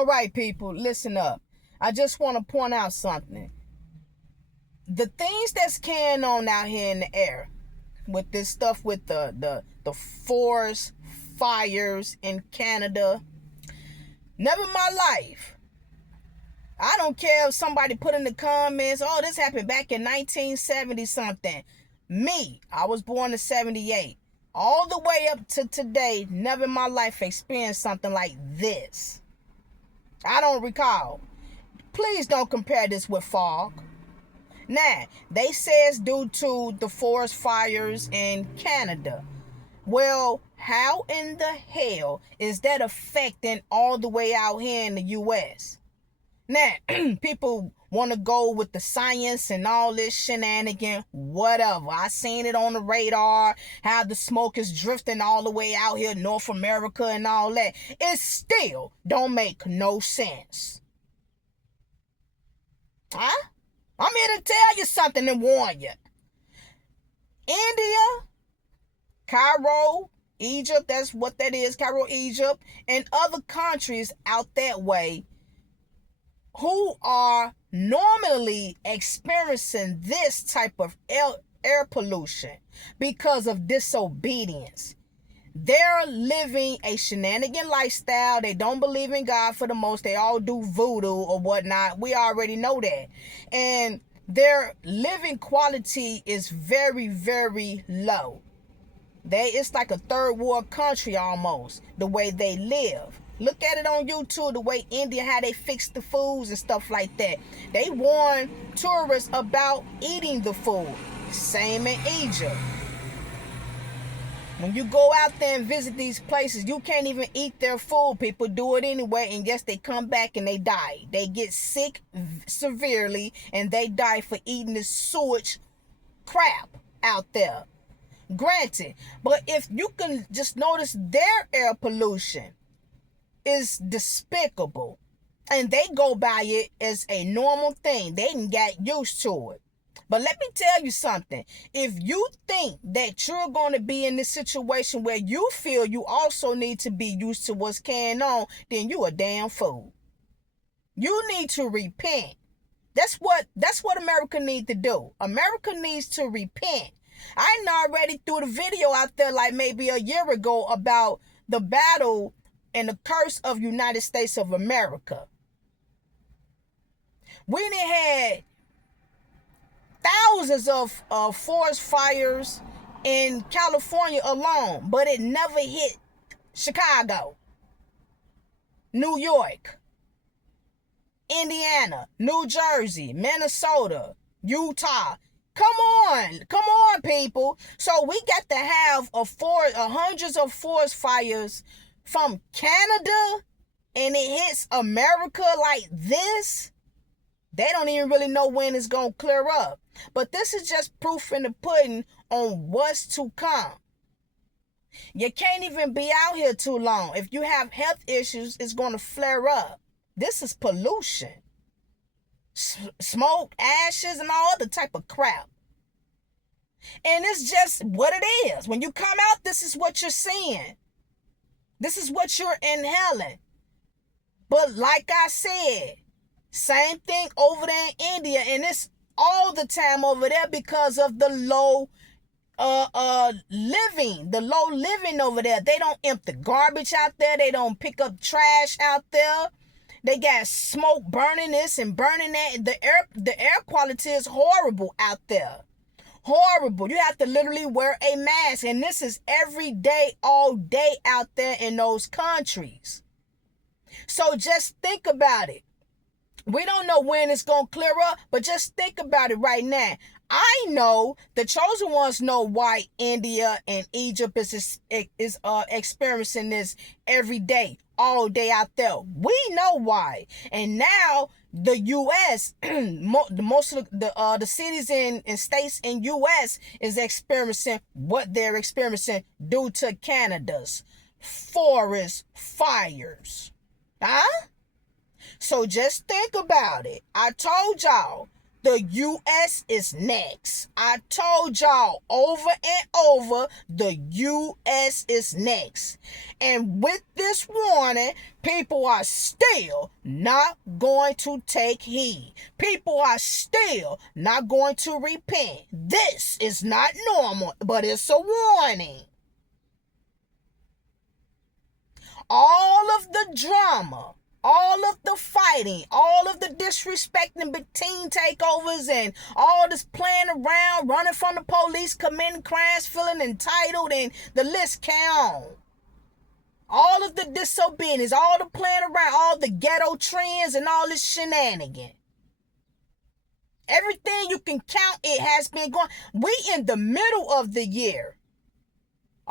All right, people, listen up. I just want to point out something. The things that's carrying on out here in the air with this stuff with the forest fires in Canada. Never in my life. I don't care if somebody put in the comments, oh, this happened back in 1970 something. Me, I was born in 78. All the way up to today, never in my life experienced something like this. I don't recall. Please don't compare this with fog. Now, they say it's due to the forest fires in Canada. Well, how in the hell is that affecting all the way out here in the U.S.? Now, people want to go with the science and all this shenanigan, whatever. I seen it on the radar, how the smoke is drifting all the way out here, North America and all that. It still don't make no sense. Huh? I'm here to tell you something and warn you. India, Cairo, Egypt, that's what that is, Cairo, Egypt, and other countries out that way who are normally experiencing this type of air pollution because of disobedience. They're living a shenanigan lifestyle. They don't believe in God for the most. They all do voodoo or whatnot. We already know that. And their living quality is very, very low. It's like a third world country almost, the way they live. Look at it on YouTube, the way India, how they fix the foods and stuff like that. They warn tourists about eating the food. Same in Egypt. When you go out there and visit these places, you can't even eat their food. People do it anyway, and yes, they come back and they die. They get sick severely, and they die for eating this sewage crap out there. Granted, but if you can just notice their air pollution is despicable, and they go by it as a normal thing. They didn't get used to it. But let me tell you something. If you think that you're going to be in this situation where you feel you also need to be used to what's carrying on, then you a damn fool. You need to repent. That's what America needs to do. America needs to repent. I already threw the video out there like maybe a year ago about the battle and the curse of United States of America. We done had thousands of forest fires in California alone, but it never hit Chicago, New York, Indiana, New Jersey, Minnesota, Utah. Come on, people. So we got to have hundreds of forest fires from Canada, and it hits America like this. They don't even really know when it's going to clear up. But this is just proof in the pudding on what's to come. You can't even be out here too long. If you have health issues, it's going to flare up. This is pollution. Smoke, ashes, and all other type of crap. And it's just what it is. When you come out, this is what you're seeing. This is what you're inhaling. But like I said, same thing over there in India, and it's all the time over there because of the low living over there. They don't empty garbage out there. They don't pick up trash out there. They got smoke burning this and burning that. The air quality is horrible out there. Horrible. You have to literally wear a mask, and this is every day, all day out there in those countries. So just think about it. We don't know when it's going to clear up, but just think about it right now. I know the chosen ones know why India and Egypt is experiencing this every day, all day out there. We know why. And now the U.S., most of the cities and states in U.S. is experiencing what they're experiencing due to Canada's forest fires. Huh? So just think about it. I told y'all, The U.S. is next. I told y'all over and over, the U.S. is next. And with this warning, people are still not going to take heed. People are still not going to repent. This is not normal, but it's a warning. All of the drama, all of the fighting, all of the disrespecting teen takeovers, and all this playing around, running from the police, committing crimes, feeling entitled, and the list count. All of the disobedience, all the playing around, all the ghetto trends, and all this shenanigan. Everything you can count, it has been going. We in the middle of the year.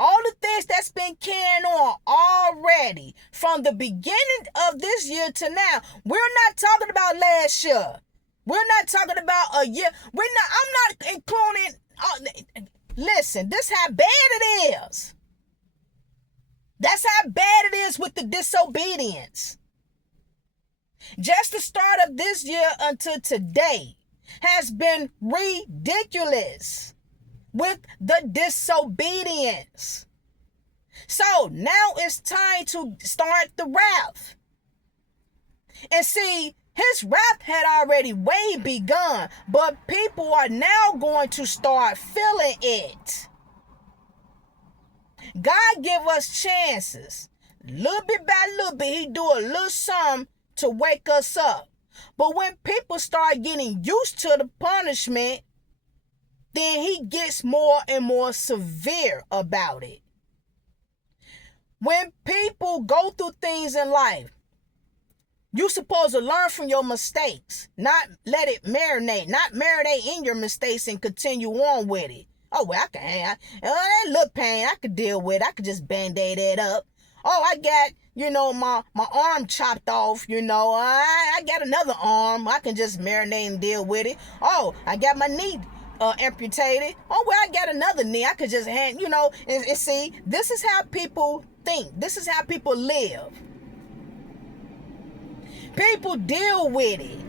All the things that's been carrying on already from the beginning of this year to now. We're not talking about last year. We're not talking about a year. I'm not including. Listen, this how bad it is. That's how bad it is with the disobedience. Just the start of this year until today has been ridiculous with the disobedience. So now it's time to start the wrath. And see, his wrath had already way begun, but people are now going to start feeling it. God give us chances. Little bit by little bit, he do a little something to wake us up. But when people start getting used to the punishment, then he gets more and more severe about it. When people go through things in life, you're supposed to learn from your mistakes, not let it marinate, not marinate in your mistakes and continue on with it. Oh, well, that little pain, I could deal with. I could just band-aid it up. Oh, I got, my arm chopped off, I got another arm. I can just marinate and deal with it. Oh, I got my knee amputated. Oh, well, I got another knee. I could just and see, this is how people think. This is how people live. People deal with it.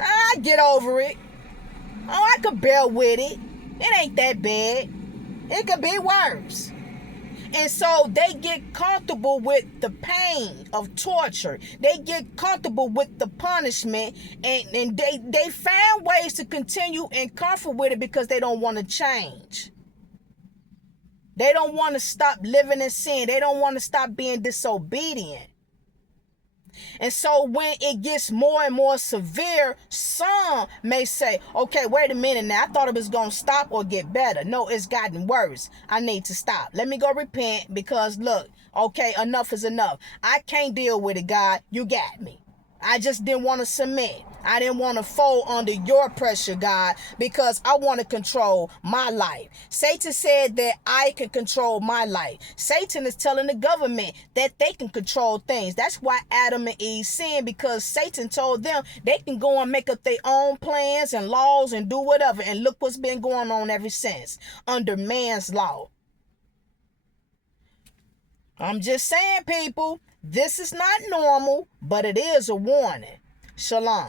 I get over it. Oh, I could bear with it. It ain't that bad. It could be worse. And so they get comfortable with the pain of torture. They get comfortable with the punishment, and they find ways to continue in comfort with it because they don't want to change. They don't want to stop living in sin. They don't want to stop being disobedient. And so when it gets more and more severe, some may say, okay, wait a minute now. I thought it was going to stop or get better. No, it's gotten worse. I need to stop. Let me go repent because look, okay, enough is enough. I can't deal with it, God. You got me. I just didn't want to submit. I didn't want to fold under your pressure, God, because I want to control my life. Satan said that I can control my life. Satan is telling the government that they can control things. That's why Adam and Eve sinned, because Satan told them they can go and make up their own plans and laws and do whatever. And look what's been going on ever since under man's law. I'm just saying, people, this is not normal, but it is a warning. Shalom.